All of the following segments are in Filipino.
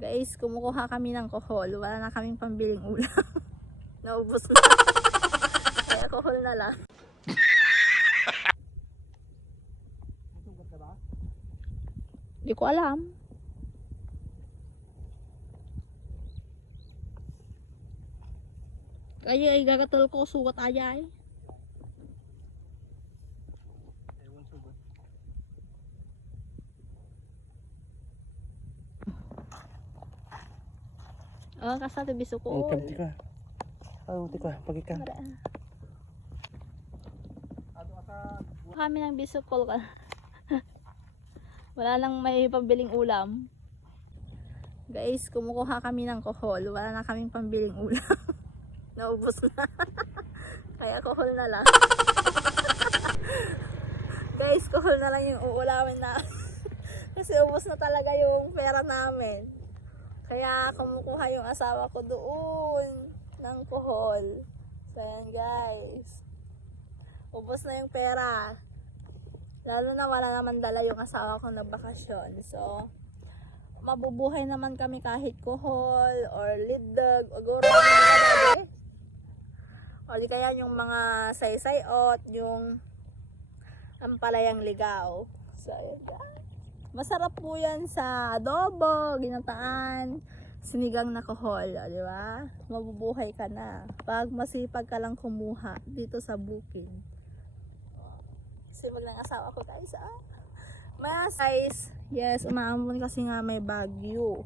Guys, kumukuha kami ng kohol. Wala na kaming pambiling ulam. Naubos na. Kaya kohol na lang. Hindi ko alam. Kaya ay gagatol ko sugat ayay. Oh, kasati biso ko. Ang ka. Tika, pagi ka. Kami ng bisukol ka. Wala nang may pambiling ulam. Guys, kumukuha kami ng kohol. Wala na kaming pambiling ulam. Naubos na. Kaya kohol na lang. Guys, kohol na lang yung uulamin na. Kasi ubos na talaga yung pera namin. Kaya kumukuha yung asawa ko doon ng kohol. So yan guys. Ubos na yung pera. Lalo na wala naman dala yung asawa ko na bakasyon. So mabubuhay naman kami kahit kohol or liddag o guro. O di kaya yung mga saysayot, yung ampalayang ligaw. So yan guys. Masarap po yan sa adobo, ginataan, sinigang na kohol, di ba? Mabubuhay ka na. Pag masipag ka lang kumuha dito sa bukid. Sipag ng asawa ko guys, Mas guys, yes, umaambon kasi nga may bagyo.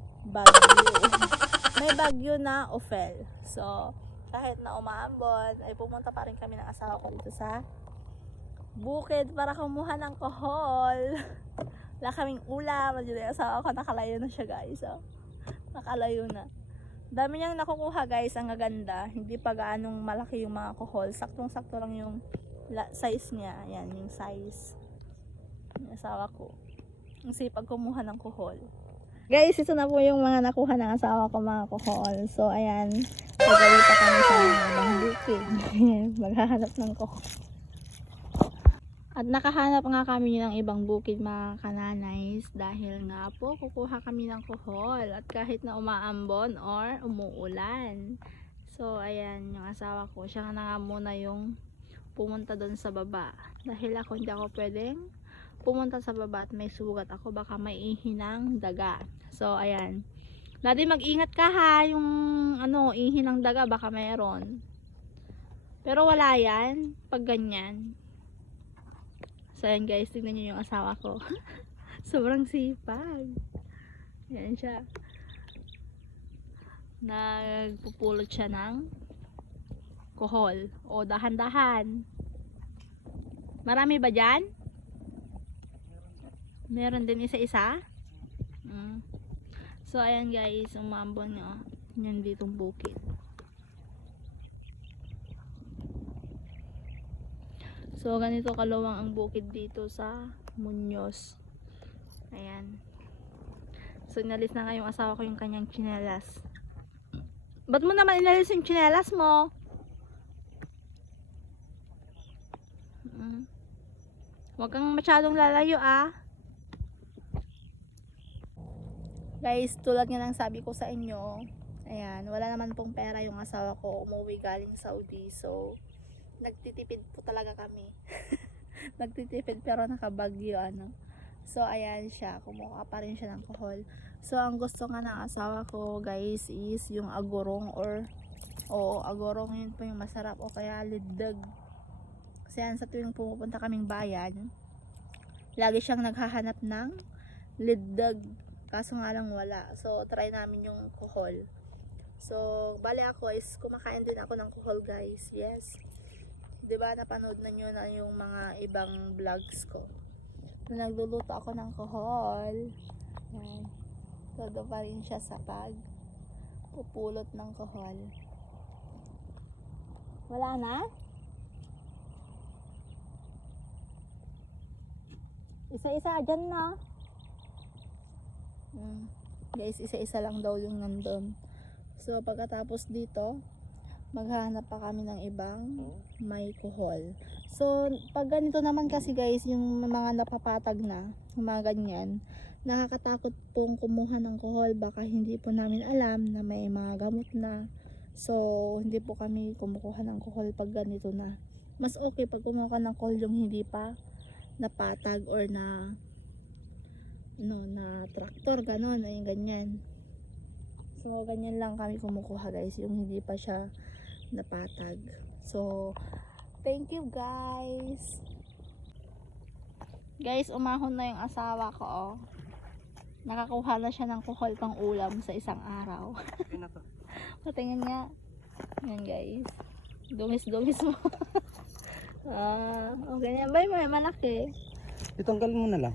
May bagyo na Ophel. So, kahit na umaambon, ay pumunta pa rin kami ng asawa ko dito sa bukid para kumuha ng kohol. Wala kaming ulam. Yung asawa ko nakalayo na siya guys. Nakalayo na. Dami niyang nakukuha guys. Ang gaganda. Hindi pa gaanong malaki yung mga kohol. Saktong-sakto lang yung size niya. Ayan yung size. Yung asawa ko. Ang sipag kumuha ng kohol. Guys, ito na po yung mga nakuha ng asawa ko mga kohol. So ayan. Pagawita kami sa mga bukid. Maghahanap ng kohol. At nakahanap nga kami ng ibang bukid mga kananays dahil nga po kukuha kami ng kohol at kahit na umaambon or umuulan. So ayan yung asawa ko, siya na nga muna yung pumunta doon sa baba dahil ako hindi ako pwedeng pumunta sa baba at may sugat ako, baka may ihi ng daga. So ayan, dati mag-ingat ka ha, yung ihi ng daga baka mayroon, pero wala yan pag ganyan. So ayan guys, tignan nyo yung asawa ko. Sobrang sipag. Ayan siya. Nagpupulot siya ng kohol. O dahan-dahan. Marami ba dyan? Meron din isa-isa? So ayan guys, umambon nyo. Yan ditong bukid. So, ganito kaluwang ang bukid dito sa Muñoz. Ayan. So, inalis na nga yung asawa ko yung kanyang tsinelas. Ba't mo naman inalis yung tsinelas mo? Huwag kang masyadong lalayo Guys, tulad nga ng sabi ko sa inyo, ayan, wala naman pong pera yung asawa ko. Umuwi galing Saudi. So, nagtitipid po talaga kami. Nagtitipid pero nakabagyo So ayan siya, kumuha pa rin siya ng kohol. So ang gusto nga ng asawa ko guys is yung agurong or agurong, yun po yung masarap, o kaya liddag. Kasi yan, sa tuwing pumupunta kaming bayan, lagi siyang naghahanap ng liddag, kaso nga lang wala. So try namin yung kohol. So bali ako is kumakain din ako ng kohol guys. Yes. Diba napanood na nyo na yung mga ibang vlogs ko na nagluluto ako ng kohol. Yan. Todo pa rin siya sa pupulot ng kohol. Wala na? Isa-isa dyan na. Guys, isa-isa lang daw yung nandun. So pagkatapos dito, maghahanap pa kami ng ibang may kohol. So, pag ganito naman kasi guys, yung mga napapatag na, yung mga ganyan, nakakatakot pong kumuha ng kohol. Baka hindi po namin alam na may mga gamot na. So, hindi po kami kumukuha ng kohol pag ganito na. Mas okay pag kumuha ka ng kohol yung hindi pa napatag or na na traktor, ganon, ay ganyan. So, ganyan lang kami kumukuha guys, yung hindi pa siya napatag. So, thank you guys. Guys, umahon na yung asawa ko, oh. Nakakuha na siya ng kuhol pang ulam sa isang araw. Okay na to. Patingin nga. Yan guys. Dungis-dungis mo. Okay na. Bay, may malaki. Itanggalin mo na lang.